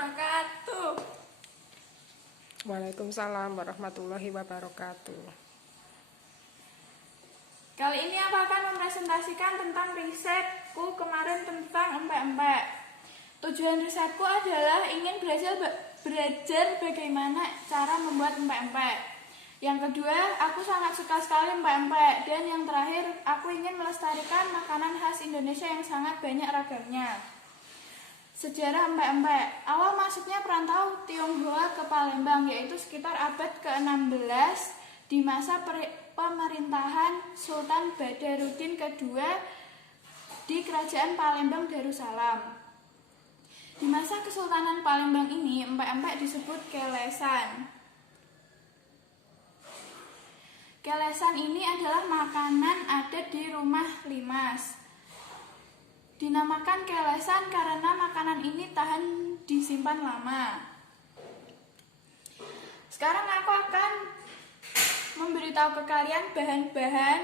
wabarakatuh. Waalaikumsalam warahmatullahi wabarakatuh. Kali ini aku akan mempresentasikan tentang risetku kemarin tentang empek-empek. Tujuan risetku adalah ingin belajar bagaimana cara membuat empek-empek. Yang kedua, aku sangat suka sekali empek-empek. Dan yang terakhir, aku ingin melestarikan makanan khas Indonesia yang sangat banyak ragamnya. Sejarah empek-empek. Awal masuknya perantau Tionghoa ke Palembang yaitu sekitar abad ke-16 di masa pemerintahan Sultan Badarudin II di Kerajaan Palembang Darussalam. Di masa Kesultanan Palembang ini, empek-empek disebut kelesan. Kelesan ini adalah makanan adat di rumah limas. Dinamakan kelesan karena makanan ini tahan disimpan lama. Sekarang aku akan memberitahu ke kalian bahan-bahan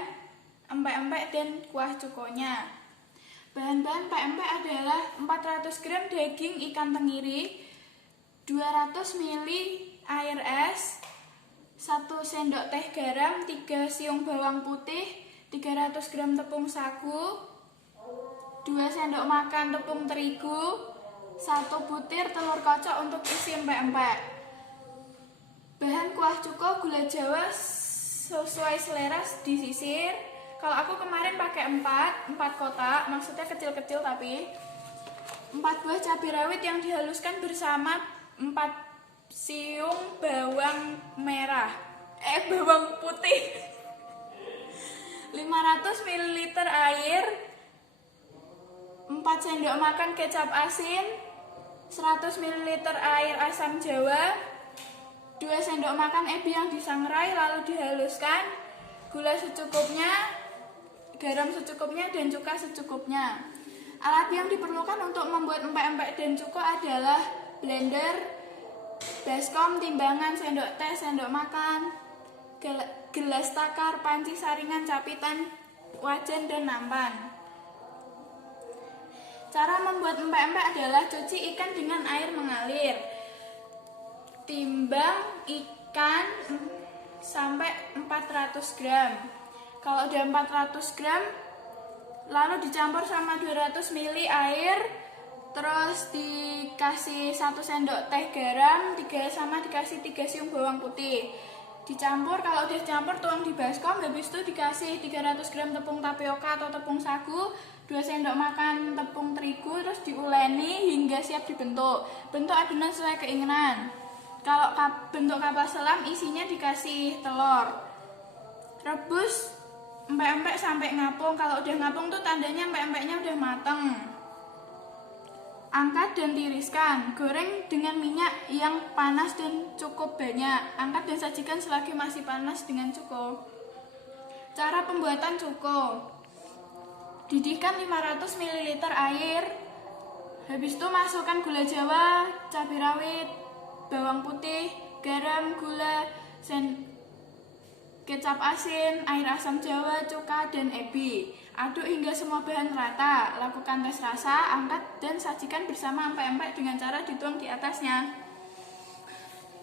empek-empek dan kuah cukonya. Bahan-bahan empek-empek adalah 400 gram daging ikan tenggiri, 200 ml air es, 1 sendok teh garam, 3 siung bawang putih, 300 gram tepung sagu, 2 sendok makan tepung terigu, 1 butir telur kocok untuk isi empek-empek. Bahan kuah cuko gula jawa sesuai selera disisir. Kalau aku kemarin pakai 4 kotak, maksudnya kecil-kecil tapi 4 buah cabai rawit yang dihaluskan bersama 4 siung bawang putih, 500 ml air, 4 sendok makan kecap asin, 100 ml air asam jawa, 2 sendok makan ebi yang disangrai lalu dihaluskan, gula secukupnya, garam secukupnya, dan cuka secukupnya. Alat yang diperlukan untuk membuat empek-empek dan cuko adalah blender, baskom, timbangan, sendok teh, sendok makan, gelas takar, panci, saringan, capitan, wajan, dan nampan. Cara membuat empek-empek adalah cuci ikan dengan air mengalir. Timbang ikan sampai 400 gram. Kalau udah 400 gram, lalu dicampur sama 200 ml air, terus dikasih 1 sendok teh garam, dikasih 3 siung bawang putih. Dicampur, kalau udah dicampur tuang di baskom, habis itu dikasih 300 gram tepung tapioka atau tepung sagu, 2 sendok makan tepung terigu, terus diuleni hingga siap dibentuk. Bentuk adonan sesuai keinginan. Kalau bentuk kapal selam, isinya dikasih telur. Rebus empek-empek sampai ngapung. Kalau udah ngapung tuh tandanya empek-empeknya udah mateng. Angkat dan tiriskan. Goreng dengan minyak yang panas dan cukup banyak. Angkat dan sajikan selagi masih panas dengan cuko. Cara pembuatan cuko. Didihkan 500 ml air. Habis itu masukkan gula jawa, cabai rawit, bawang putih, garam, gula, kecap asin, air asam jawa, cuka, dan ebi. Aduk hingga semua bahan rata. Lakukan tes rasa, angkat, dan sajikan bersama empek-empek dengan cara dituang di atasnya.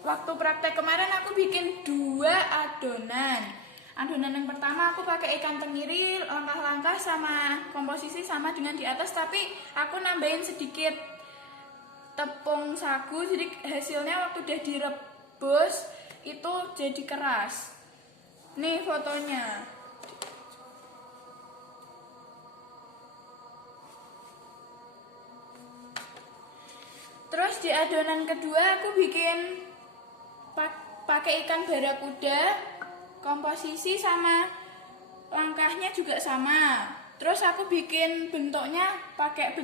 Waktu praktek kemarin aku bikin 2 adonan. Adonan yang pertama aku pakai ikan tenggiri, langkah-langkah sama komposisi sama dengan di atas, tapi aku nambahin sedikit tepung sagu, jadi hasilnya waktu udah direbus itu jadi keras. Nih fotonya. Terus di adonan kedua aku bikin pakai ikan barakuda, komposisi sama langkahnya juga sama. Terus aku bikin bentuknya pakai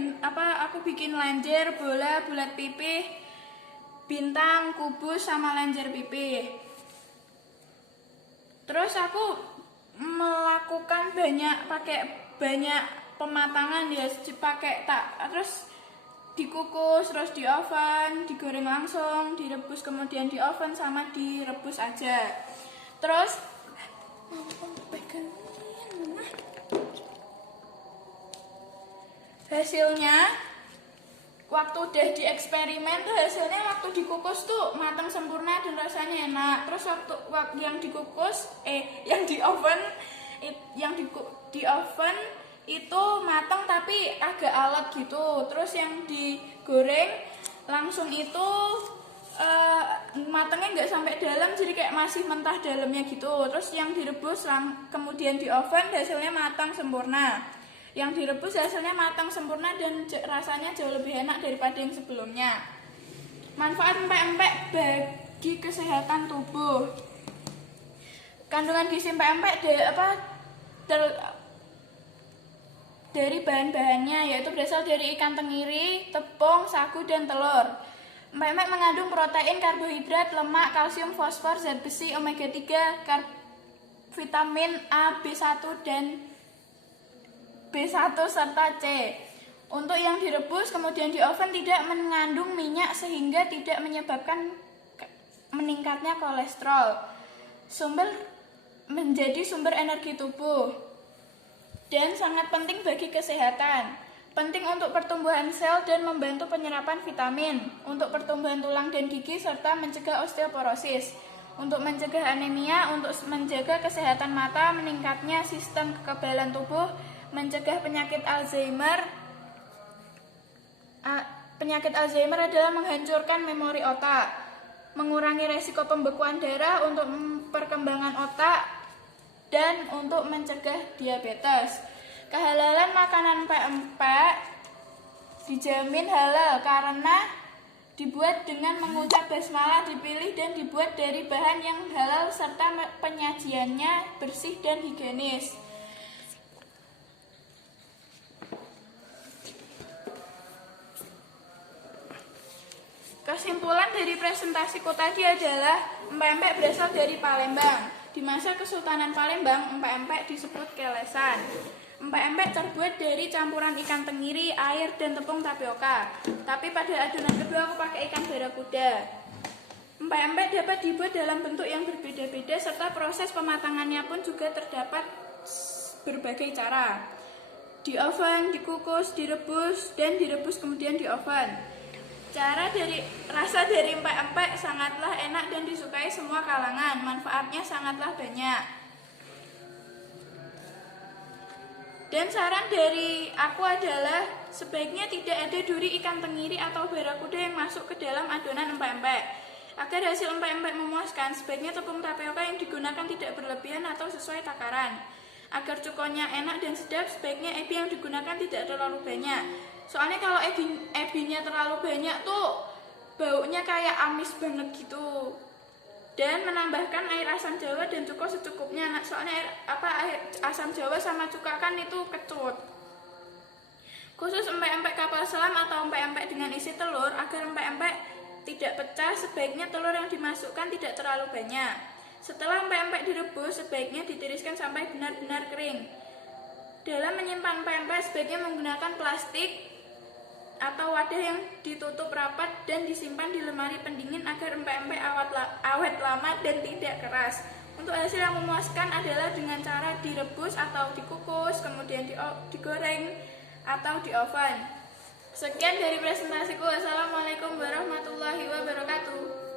aku bikin lenjer, bola, bulat pipih, bintang, kubus, sama lenjer pipih. Terus aku melakukan pakai banyak pematangan ya, terus dikukus, terus di oven, digoreng langsung, direbus kemudian di oven, sama direbus aja. Terus hasilnya waktu udah dieksperimen tuh hasilnya waktu dikukus tuh matang sempurna dan rasanya enak. Terus waktu yang dikukus yang di oven di oven itu matang tapi agak alot gitu. Terus yang digoreng langsung itu matangnya nggak sampai dalam, jadi kayak masih mentah dalamnya gitu. Terus yang direbus kemudian di oven hasilnya matang sempurna. Yang direbus hasilnya matang sempurna dan rasanya jauh lebih enak daripada yang sebelumnya. Manfaat empek-empek bagi kesehatan tubuh. Kandungan gizi empek-empek dari bahan-bahannya yaitu berasal dari ikan tenggiri, tepung, sagu, dan telur. Empek-empek mengandung protein, karbohidrat, lemak, kalsium, fosfor, zat besi, omega 3, vitamin A, B1 dan B1 serta C. Untuk yang direbus kemudian di oven tidak mengandung minyak sehingga tidak menyebabkan meningkatnya kolesterol. Menjadi sumber energi tubuh dan sangat penting bagi kesehatan. Penting untuk pertumbuhan sel dan membantu penyerapan vitamin, untuk pertumbuhan tulang dan gigi serta mencegah osteoporosis, untuk mencegah anemia, untuk menjaga kesehatan mata, meningkatnya sistem kekebalan tubuh, mencegah penyakit Alzheimer. Penyakit Alzheimer adalah menghancurkan memori otak, mengurangi resiko pembekuan darah, untuk perkembangan otak, dan untuk mencegah diabetes. Kehalalan makanan empek-empek dijamin halal karena dibuat dengan mengucap basmalah, dipilih dan dibuat dari bahan yang halal serta penyajiannya bersih dan higienis. Kesimpulan dari presentasiku tadi adalah empek-empek berasal dari Palembang. Di masa Kesultanan Palembang, empek-empek disebut kelesan. Empek-empek terbuat dari campuran ikan tenggiri, air, dan tepung tapioka. Tapi pada adonan kedua aku pakai ikan barakuda. Empek-empek dapat dibuat dalam bentuk yang berbeda-beda serta proses pematangannya pun juga terdapat berbagai cara. Di oven, dikukus, direbus, dan direbus kemudian di oven. Rasa dari empek-empek sangatlah enak dan disukai semua kalangan. Manfaatnya sangatlah banyak. Dan saran dari aku adalah sebaiknya tidak ada duri ikan tenggiri atau barakuda yang masuk ke dalam adonan empek-empek. Agar hasil empek-empek memuaskan, sebaiknya tepung tapioka yang digunakan tidak berlebihan atau sesuai takaran. Agar cukonya enak dan sedap, sebaiknya ebi yang digunakan tidak terlalu banyak. Soalnya kalau ebinya terlalu banyak tuh baunya kayak amis banget gitu. Dan menambahkan air asam jawa dan cuka secukupnya. Soalnya air asam jawa sama cuka kan itu kecut. Khusus empek-empek kapal selam atau empek-empek dengan isi telur, agar empek-empek tidak pecah, sebaiknya telur yang dimasukkan tidak terlalu banyak. Setelah empek-empek direbus, sebaiknya ditiriskan sampai benar-benar kering. Dalam menyimpan empek-empek, sebaiknya menggunakan plastik atau wadah yang ditutup rapat dan disimpan di lemari pendingin agar empek-empek awet lama dan tidak keras. Untuk hasil yang memuaskan adalah dengan cara direbus atau dikukus, kemudian digoreng atau di oven. Sekian dari presentasiku. Wassalamualaikum warahmatullahi wabarakatuh.